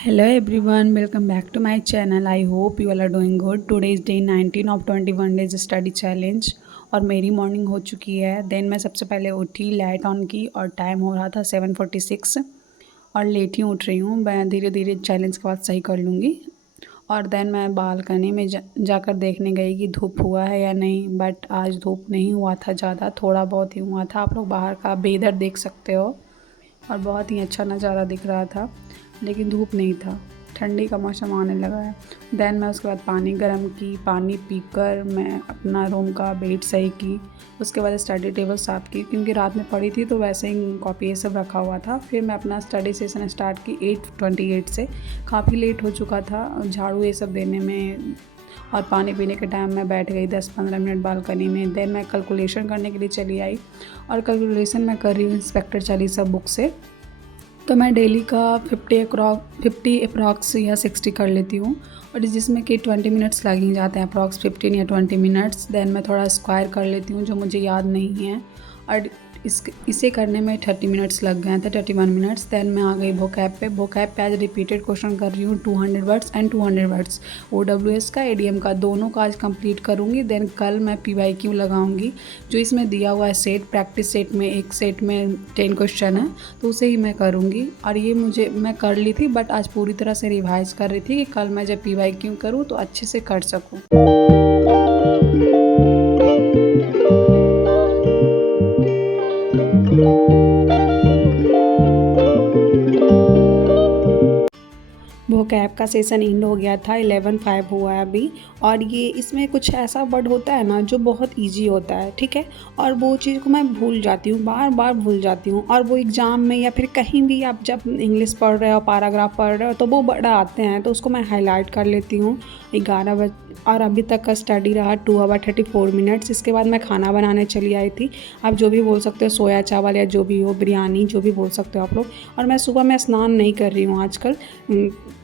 Hello everyone, welcome back to my channel. I hope you all are doing good. Today is day 19 of 21 days study challenge और मेरी morning हो चुकी है। Then मैं सबसे पहले उठी, लाइट ऑन की और टाइम हो रहा था 7:46 और लेट ही उठ रही हूँ। मैं धीरे धीरे चैलेंज के बाद सही कर लूँगी। और देन मैं बालकनी में जाकर देखने गई कि धूप हुआ है या नहीं, बट आज धूप नहीं हुआ था ज़्यादा, थोड़ा बहुत ही हुआ था। आप लोग बाहर का वेदर देख सकते हो और बहुत ही अच्छा नज़ारा दिख रहा था, लेकिन धूप नहीं था, ठंडी का मौसम आने लगा है। देन मैं उसके बाद पानी गर्म की, पानी पीकर मैं अपना रूम का बेड सही की। उसके बाद स्टडी टेबल साफ़ की, क्योंकि रात में पड़ी थी तो वैसे ही कॉपी ये सब रखा हुआ था। फिर मैं अपना स्टडी सेशन स्टार्ट की 8:28 से। काफ़ी लेट हो चुका था झाड़ू ये सब देने में, और पानी पीने के टाइम मैं बैठ गई 10-15 मिनट बालकनी में। देन मैं कैलकुलेशन करने के लिए चली आई, और कैलकुलेशन मैं कर रही हूँ इंस्पेक्टर चालीसा बुक से। तो मैं डेली का 50 अप्रॉक्स या 60 कर लेती हूँ, और जिसमें कि 20 मिनट्स लग ही जाते हैं, अप्रॉक्स 15 या 20 मिनट्स। देन मैं थोड़ा स्क्वायर कर लेती हूँ जो मुझे याद नहीं है, और इसे करने में 30 मिनट्स लग गए थे, 31 मिनट्स। देन मैं आ गई वोकैब पे आज रिपीटेड क्वेश्चन कर रही हूँ, 200 वर्ड्स एंड 200 वर्ड्स, OWS का ADM का, दोनों का आज कंप्लीट करूँगी। देन कल मैं PYQ लगाऊंगी, जो इसमें दिया हुआ है सेट, प्रैक्टिस सेट में एक सेट में 10 क्वेश्चन है, तो उसे ही मैं करूँगी। और ये मैं कर ली थी, बट आज पूरी तरह से रिवाइज कर रही थी कि कल मैं जब PYQ करूँ तो अच्छे से कर सकूँ। वो कैब का सेशन एंड हो गया था, 11:05 हुआ है अभी। और ये इसमें कुछ ऐसा वर्ड होता है ना जो बहुत इजी होता है, ठीक है, और वो चीज़ को मैं भूल जाती हूँ, बार बार भूल जाती हूँ। और वो एग्ज़ाम में या फिर कहीं भी आप जब इंग्लिश पढ़ रहे हो, पैराग्राफ पढ़ रहे हो, तो वो वर्ड आते हैं तो उसको मैं हाईलाइट कर लेती हूँ। 11 बजे, और अभी तक का स्टडी रहा 2 आवर 34 मिनट्स। इसके बाद मैं खाना बनाने चली आई थी। आप जो भी बोल सकते हो, सोया चावल या जो भी हो, बिरयानी, जो भी बोल सकते हो आप लोग। और मैं सुबह में स्नान नहीं कर रही हूँ आजकल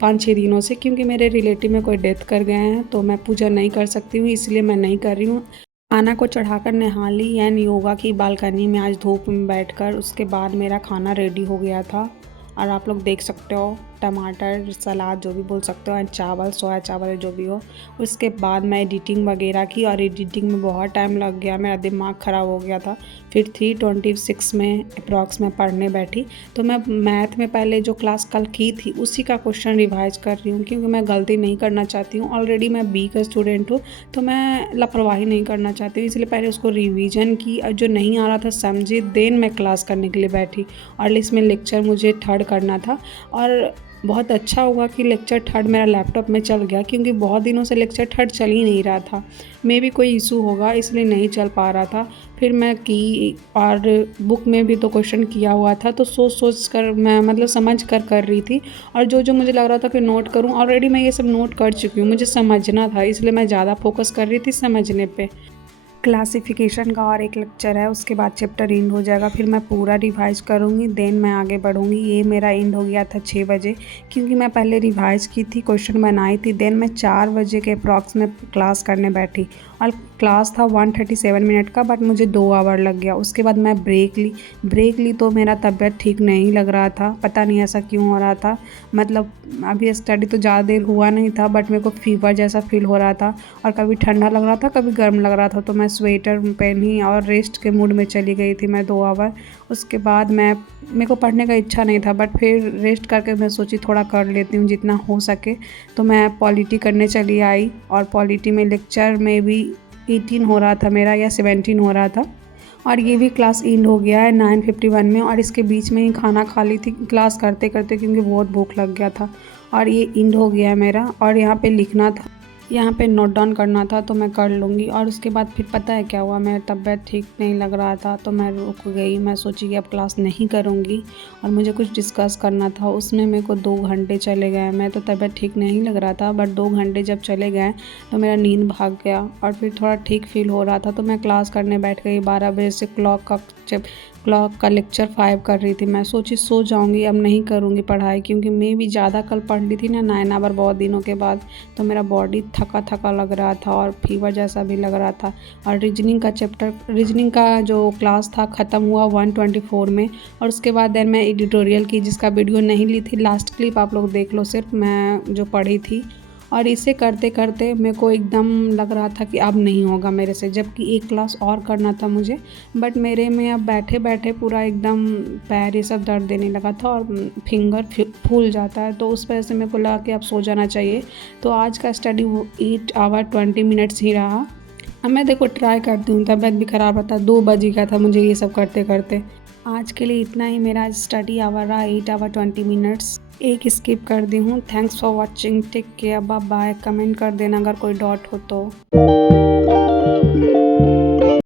5-6 दिनों से, क्योंकि मेरे रिलेटिव में कोई डेथ कर गए हैं, तो मैं पूजा नहीं कर सकती हूँ, इसलिए मैं नहीं कर रही हूँ। खाना को चढ़ाकर नहा ली एंड योगा की बालकनी में आज धूप में बैठकर। उसके बाद मेरा खाना रेडी हो गया था, और आप लोग देख सकते हो, टमाटर सलाद जो भी बोल सकते हो, एंड चावल, सोया चावल जो भी हो। उसके बाद मैं एडिटिंग वगैरह की, और एडिटिंग में बहुत टाइम लग गया, मेरा दिमाग ख़राब हो गया था। फिर 3:26 में अप्रॉक्स में पढ़ने बैठी। तो मैं मैथ में पहले जो क्लास कल की थी उसी का क्वेश्चन रिवाइज कर रही हूँ, क्योंकि मैं गलती नहीं करना चाहती हूँ। ऑलरेडी मैं B का स्टूडेंट हूँ, तो मैं लापरवाही नहीं करना चाहती हूँ, इसलिए पहले उसको रिवीजन की, और जो नहीं आ रहा था समझी, देन मैं क्लास करने के लिए बैठी। और इसमें लेक्चर मुझे 3rd करना था, और बहुत अच्छा हुआ कि लेक्चर 3rd मेरा लैपटॉप में चल गया, क्योंकि बहुत दिनों से लेक्चर 3rd चल ही नहीं रहा था। मे भी कोई इशू होगा, इसलिए नहीं चल पा रहा था। फिर मैं की, और बुक में भी तो क्वेश्चन किया हुआ था, तो सोच कर मैं मतलब समझ कर रही थी। और जो मुझे लग रहा था कि नोट करूं, ऑलरेडी मैं ये सब नोट कर चुकी हूँ, मुझे समझना था, इसलिए मैं ज़्यादा फोकस कर रही थी समझने पे। क्लासिफिकेशन का और एक लेक्चर है, उसके बाद चैप्टर एंड हो जाएगा, फिर मैं पूरा रिवाइज करूँगी, देन मैं आगे बढ़ूँगी। ये मेरा एंड हो गया था 6 बजे, क्योंकि मैं पहले रिवाइज की थी, क्वेश्चन बनाई थी। देन मैं 4 बजे के अप्रॉक्स में क्लास करने बैठी, और क्लास था 137 मिनट का, बट मुझे 2 आवर लग गया। उसके बाद मैं ब्रेक ली तो मेरा तबीयत ठीक नहीं लग रहा था, पता नहीं ऐसा क्यों हो रहा था। मतलब अभी स्टडी तो ज़्यादा देर हुआ नहीं था, बट मेरे को फीवर जैसा फील हो रहा था, और कभी ठंडा लग रहा था, कभी गर्म लग रहा था, तो मैं स्वेटर पहनी और रेस्ट के मूड में चली गई थी मैं 2 आवर। उसके बाद मेरे को पढ़ने का इच्छा नहीं था, बट फिर रेस्ट करके मैं सोची थोड़ा कर लेती हूँ जितना हो सके, तो मैं पॉलिटी करने चली आई। और पॉलिटी में लेक्चर में भी 18 हो रहा था मेरा, या 17 हो रहा था। और ये भी क्लास एंड हो गया है 9:51 में, और इसके बीच में ही खाना खा ली थी क्लास करते करते, क्योंकि बहुत भूख लग गया था। और ये एंड हो गया है मेरा, और यहाँ पे लिखना था, यहाँ पे नोट डाउन करना था, तो मैं कर लूँगी। और उसके बाद फिर पता है क्या हुआ, मेरा तबीयत ठीक नहीं लग रहा था, तो मैं रुक गई। मैं सोची कि अब क्लास नहीं करूँगी, और मुझे कुछ डिस्कस करना था, उसमें मेरे को 2 घंटे चले गए। मैं तो तबीयत ठीक नहीं लग रहा था, बट 2 घंटे जब चले गए तो मेरा नींद भाग गया, और फिर थोड़ा ठीक फील हो रहा था, तो मैं क्लास करने बैठ गई। 12 बजे से क्लॉक का जब क्लॉक का लेक्चर 5 कर रही थी। मैं सोची सो जाऊंगी, अब नहीं करूंगी पढ़ाई, क्योंकि मैं भी ज़्यादा कल पढ़ ली थी ना 9 आवर बहुत दिनों के बाद, तो मेरा बॉडी थका थका लग रहा था और फीवर जैसा भी लग रहा था। और रीजनिंग का जो क्लास था ख़त्म हुआ 124 में, और उसके बाद देन मैं एडिटोरियल की, जिसका वीडियो नहीं ली थी, लास्ट क्लिप आप लोग देख लो, सिर्फ मैं जो पढ़ी थी। और इसे करते करते मेरे को एकदम लग रहा था कि अब नहीं होगा मेरे से, जबकि एक क्लास और करना था मुझे, बट मेरे में अब बैठे बैठे पूरा एकदम पैर ये सब दर्द देने लगा था और फिंगर फूल जाता है, तो उस वजह से मेरे को लगा कि अब सो जाना चाहिए। तो आज का स्टडी 8 आवर 20 मिनट्स ही रहा। अब मैं देखो ट्राई करती हूँ, तबीयत भी ख़राब रहता, 2 बज गया था मुझे ये सब करते करते। आज के लिए इतना ही, मेरा स्टडी आवर रहा 8 आवर 20 मिनट्स। एक स्किप कर दी हूँ। Thanks for watching, take care, bye bye. Comment कर देना अगर कोई डाउट हो तो।